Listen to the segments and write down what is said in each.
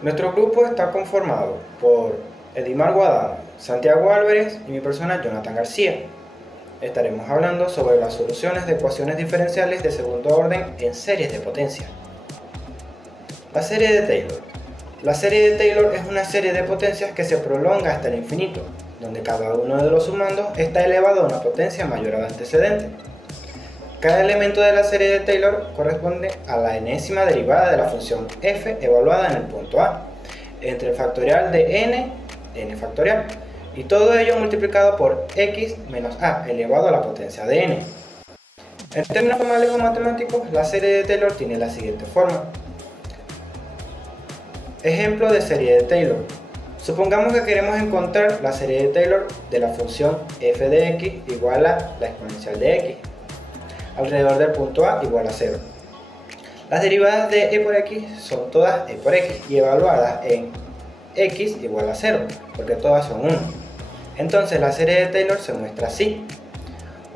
Nuestro grupo está conformado por Edimar Guadana, Santiago Álvarez y mi persona Jonathan García. Estaremos hablando sobre las soluciones de ecuaciones diferenciales de segundo orden en series de potencia. La serie de Taylor. La serie de Taylor es una serie de potencias que se prolonga hasta el infinito, donde cada uno de los sumandos está elevado a una potencia mayor a la antecedente. Cada elemento de la serie de Taylor corresponde a la enésima derivada de la función f evaluada en el punto A, entre el factorial de n factorial, y todo ello multiplicado por x menos a elevado a la potencia de n. En términos formales o matemáticos, la serie de Taylor tiene la siguiente forma. Ejemplo de serie de Taylor. Supongamos que queremos encontrar la serie de Taylor de la función f de x igual a la exponencial de x alrededor del punto A igual a 0. Las derivadas de e por x son todas e por x y evaluadas en x igual a 0, porque todas son 1. Entonces la serie de Taylor se muestra así.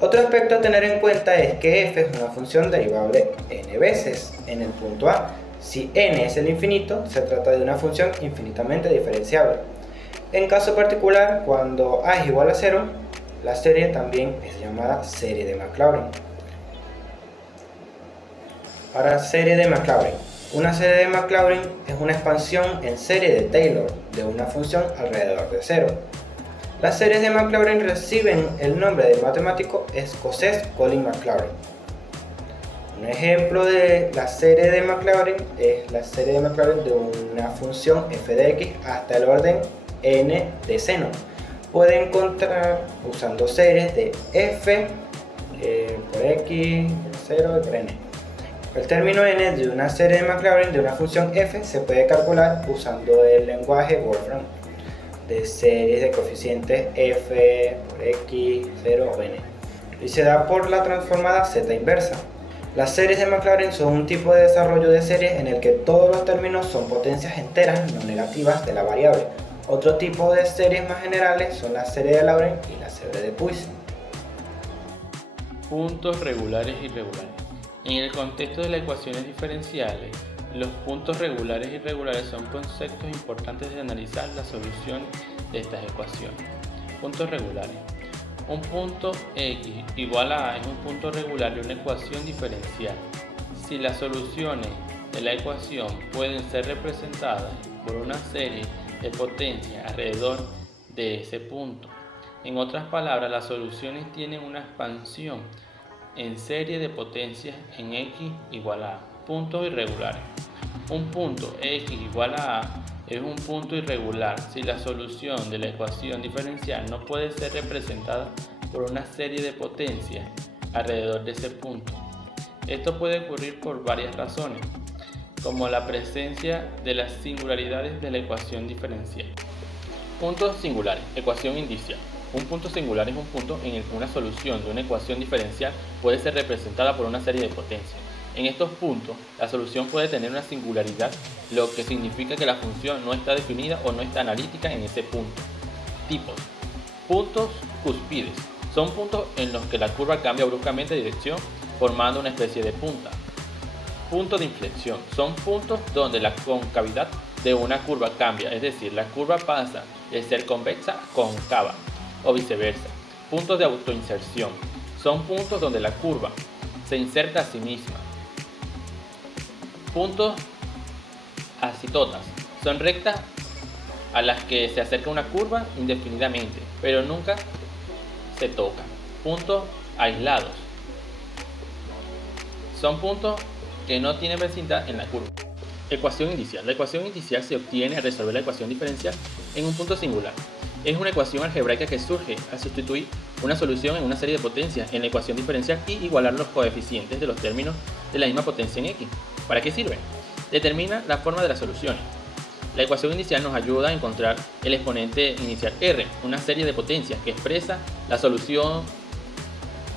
Otro aspecto a tener en cuenta es que f es una función derivable n veces en el punto A. Si n es el infinito, se trata de una función infinitamente diferenciable. En caso particular, cuando a es igual a 0, la serie también es llamada serie de Maclaurin. Ahora, serie de Maclaurin. Una serie de Maclaurin es una expansión en serie de Taylor de una función alrededor de 0. Las series de Maclaurin reciben el nombre del matemático escocés Colin Maclaurin. Un ejemplo de la serie de Maclaurin es la serie de Maclaurin de una función f de x hasta el orden n de seno. Puede encontrar usando series de f por x, 0 y por n. El término n de una serie de Maclaurin de una función f se puede calcular usando el lenguaje Wolfram de series de coeficientes f por x, 0 o n, y se da por la transformada z inversa. Las series de Maclaurin son un tipo de desarrollo de series en el que todos los términos son potencias enteras no negativas de la variable. Otro tipo de series más generales son la serie de Laurent y la serie de Puiseux. Puntos regulares y irregulares. En el contexto de las ecuaciones diferenciales, los puntos regulares y irregulares son conceptos importantes de analizar la solución de estas ecuaciones. Puntos regulares. Un punto x igual a es un punto regular de una ecuación diferencial. Si las soluciones de la ecuación pueden ser representadas por una serie de potencias alrededor de ese punto. En otras palabras, las soluciones tienen una expansión en serie de potencias en x igual a. Puntos irregulares. Un punto x igual a es un punto irregular si la solución de la ecuación diferencial no puede ser representada por una serie de potencias alrededor de ese punto. Esto puede ocurrir por varias razones, como la presencia de las singularidades de la ecuación diferencial. Puntos singulares. Ecuación indicial. Un punto singular es un punto en el que una solución de una ecuación diferencial puede ser representada por una serie de potencias. En estos puntos, la solución puede tener una singularidad, lo que significa que la función no está definida o no está analítica en ese punto. Tipos. Puntos cúspides. Son puntos en los que la curva cambia bruscamente de dirección, formando una especie de punta. Puntos de inflexión. Son puntos donde la concavidad de una curva cambia, es decir, la curva pasa de ser convexa a cóncava, o viceversa. Puntos de autoinserción. Son puntos donde la curva se inserta a sí misma. Puntos asítotas. Son rectas a las que se acerca una curva indefinidamente, pero nunca se tocan. Puntos aislados. Son puntos que no tienen vecindad en la curva. Ecuación indicial. La ecuación indicial se obtiene al resolver la ecuación diferencial en un punto singular. Es una ecuación algebraica que surge al sustituir una solución en una serie de potencias en la ecuación diferencial y igualar los coeficientes de los términos de la misma potencia en x. ¿Para qué sirve? Determina la forma de las soluciones. La ecuación inicial nos ayuda a encontrar el exponente inicial r, una serie de potencias que expresa la solución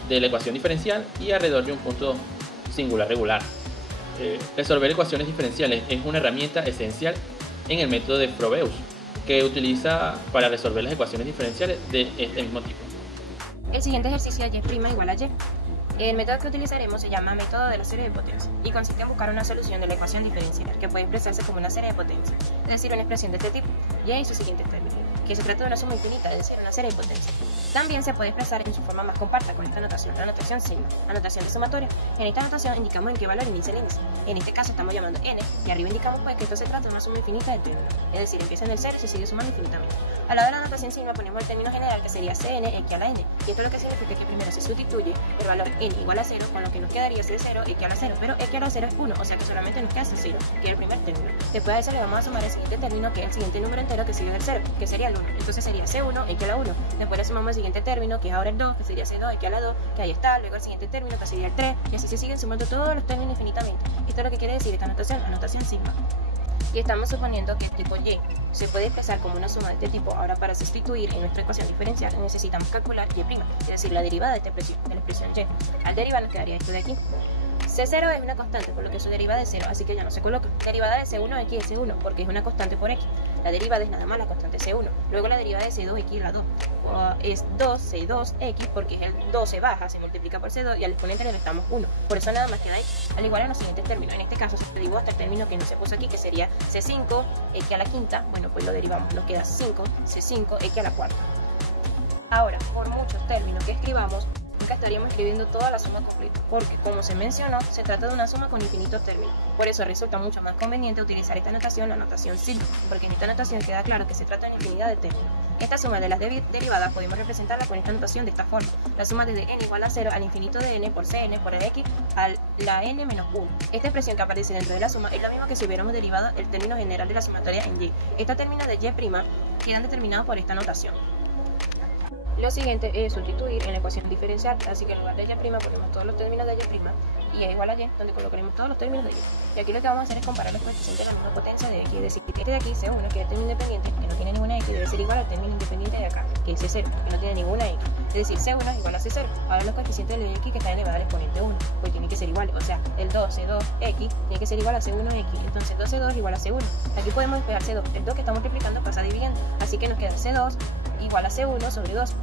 de la ecuación diferencial y alrededor de un punto singular regular. Resolver ecuaciones diferenciales es una herramienta esencial en el método de Frobeus, que utiliza para resolver las ecuaciones diferenciales de este mismo tipo. El siguiente ejercicio de y' igual a y. El método que utilizaremos se llama método de la serie de potencias y consiste en buscar una solución de la ecuación diferencial que puede expresarse como una serie de potencias, es decir, una expresión de este tipo, y en sus siguientes términos, que se trata de una suma infinita, es decir, una serie de potencias. También se puede expresar en su forma más compacta con esta notación, la notación sigma, anotación de sumatoria. En esta notación indicamos en qué valor inicia el índice. En este caso estamos llamando n y arriba indicamos pues que esto se trata de una suma infinita de términos, es decir, empieza en el 0 y se sigue sumando infinitamente. Al lado de la notación sigma ponemos el término general que sería cn x a la n, y esto lo que significa que primero se sustituye el valor n igual a 0, con lo que nos quedaría c0 x a la 0, pero x a la 0 es 1, o sea que solamente nos queda c0, que es el primer término. Después de eso le vamos a sumar el siguiente término, que es el siguiente número entero que sigue del 0, que sería el 1, entonces sería c1 x a la 1. Después le sumamos el siguiente término, que es ahora el 2, que sería c2 x a la 2, que ahí está, luego el siguiente término, que sería el 3, y así se siguen sumando todos los términos infinitamente. Esto es lo que quiere decir esta notación, anotación sigma. Y estamos suponiendo que el tipo y se puede expresar como una suma de este tipo. Ahora, para sustituir en nuestra ecuación diferencial necesitamos calcular y', es decir, la derivada de la expresión y. Al derivar nos quedaría esto de aquí. C0 es una constante, por lo que su derivada es 0, así que ya no se coloca. Derivada de C1x es C1, porque es una constante por x. La derivada es nada más la constante C1. Luego la derivada de C2x, la 2. Es 2C2x, porque es el 2 se baja, se multiplica por C2 y al exponente le restamos 1. Por eso nada más queda x, al igual en los siguientes términos. En este caso se derivó hasta el término que no se puso aquí, que sería C5x a la quinta. Bueno, pues lo derivamos, nos queda 5C5x a la cuarta. Ahora, por muchos términos que escribamos, nunca estaríamos escribiendo toda la suma completa, porque como se mencionó, se trata de una suma con infinitos términos. Por eso resulta mucho más conveniente utilizar esta notación, la notación sigma, porque en esta notación queda claro que se trata de una infinidad de términos. Esta suma de las derivadas podemos representarla con esta notación de esta forma. La suma desde n igual a 0 al infinito de n por cn por el x a la n menos 1. Esta expresión que aparece dentro de la suma es la misma que si hubiéramos derivado el término general de la sumatoria en y. Estos términos de y' quedan determinados por esta notación. Lo siguiente es sustituir en la ecuación diferencial, así que en lugar de y' ponemos todos los términos de y' y es igual a y, donde colocaremos todos los términos de y. Y aquí lo que vamos a hacer es comparar los coeficientes de la misma potencia de x, es decir, este de aquí, C1, que es el término independiente, que no tiene ninguna x, debe ser igual al término independiente de acá, que es C0, que no tiene ninguna x. Es decir, C1 es igual a C0. Ahora los coeficientes de x que están elevados al exponente 1, pues tienen que ser iguales, o sea, el 2C2x tiene que ser igual a C1x, entonces 2C2 es igual a C1. Aquí podemos despejar C2, el 2 que está multiplicando pasa dividiendo, así que nos queda C2 igual a C1 sobre 2.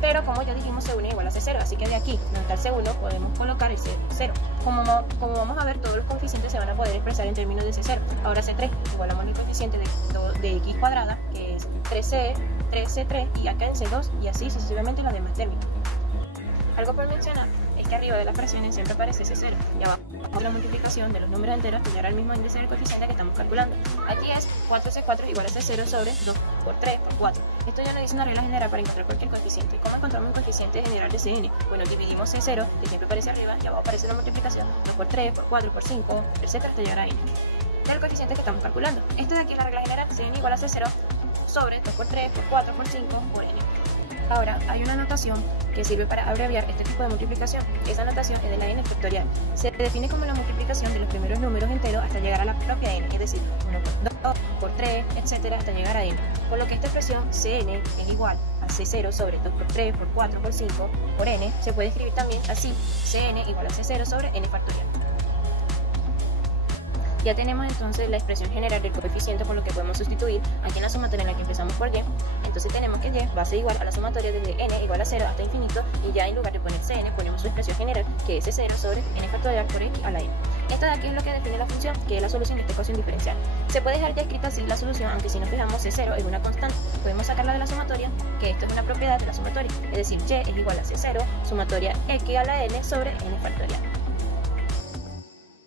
Pero como ya dijimos, C1 es igual a C0, así que de aquí, donde está el C1, podemos colocar el C0. Como vamos a ver, todos los coeficientes se van a poder expresar en términos de C0. Ahora C3, igualamos el coeficiente de x cuadrada, que es 3C, 3C3, y acá en C2, y así sucesivamente los demás términos. Algo por mencionar es que arriba de las fracciones siempre aparece C0, y abajo la multiplicación de los números enteros que llevará el mismo índice del coeficiente que estamos calculando. Aquí es 4C4 igual a C0 sobre 2 por 3 por 4. Esto ya nos dice una regla general para encontrar cualquier coeficiente. ¿Cómo encontramos un coeficiente general de Cn? Bueno, dividimos C0, que siempre aparece arriba, y abajo aparece la multiplicación, 2 por 3, por 4, por 5, etc. hasta llegar a n. Del coeficiente que estamos calculando. Esto de aquí es la regla general, Cn igual a C0 sobre 2 por 3, por 4, por 5, por n. Ahora, hay una notación que sirve para abreviar este tipo de multiplicación. Esa notación es de la n factorial. Se define como la multiplicación de los primeros números enteros hasta llegar a la propia n, es decir, 1 por 2, por 3, etc. hasta llegar a n. Por lo que esta expresión Cn es igual a C0 sobre 2 por 3, por 4, por 5, por n. Se puede escribir también así, Cn igual a C0 sobre n factorial. Ya tenemos entonces la expresión general del coeficiente, por lo que podemos sustituir aquí en la sumatoria en la que empezamos por y. Entonces tenemos que y va a ser igual a la sumatoria desde n igual a 0 hasta infinito, y ya en lugar de poner cn ponemos su expresión general, que es c0 sobre n factorial por x a la n. Esto de aquí es lo que define la función, que es la solución de esta ecuación diferencial. Se puede dejar ya escrita así la solución, aunque si nos fijamos c0 es una constante. Podemos sacarla de la sumatoria, que esto es una propiedad de la sumatoria, es decir, y es igual a c0 sumatoria x a la n sobre n factorial.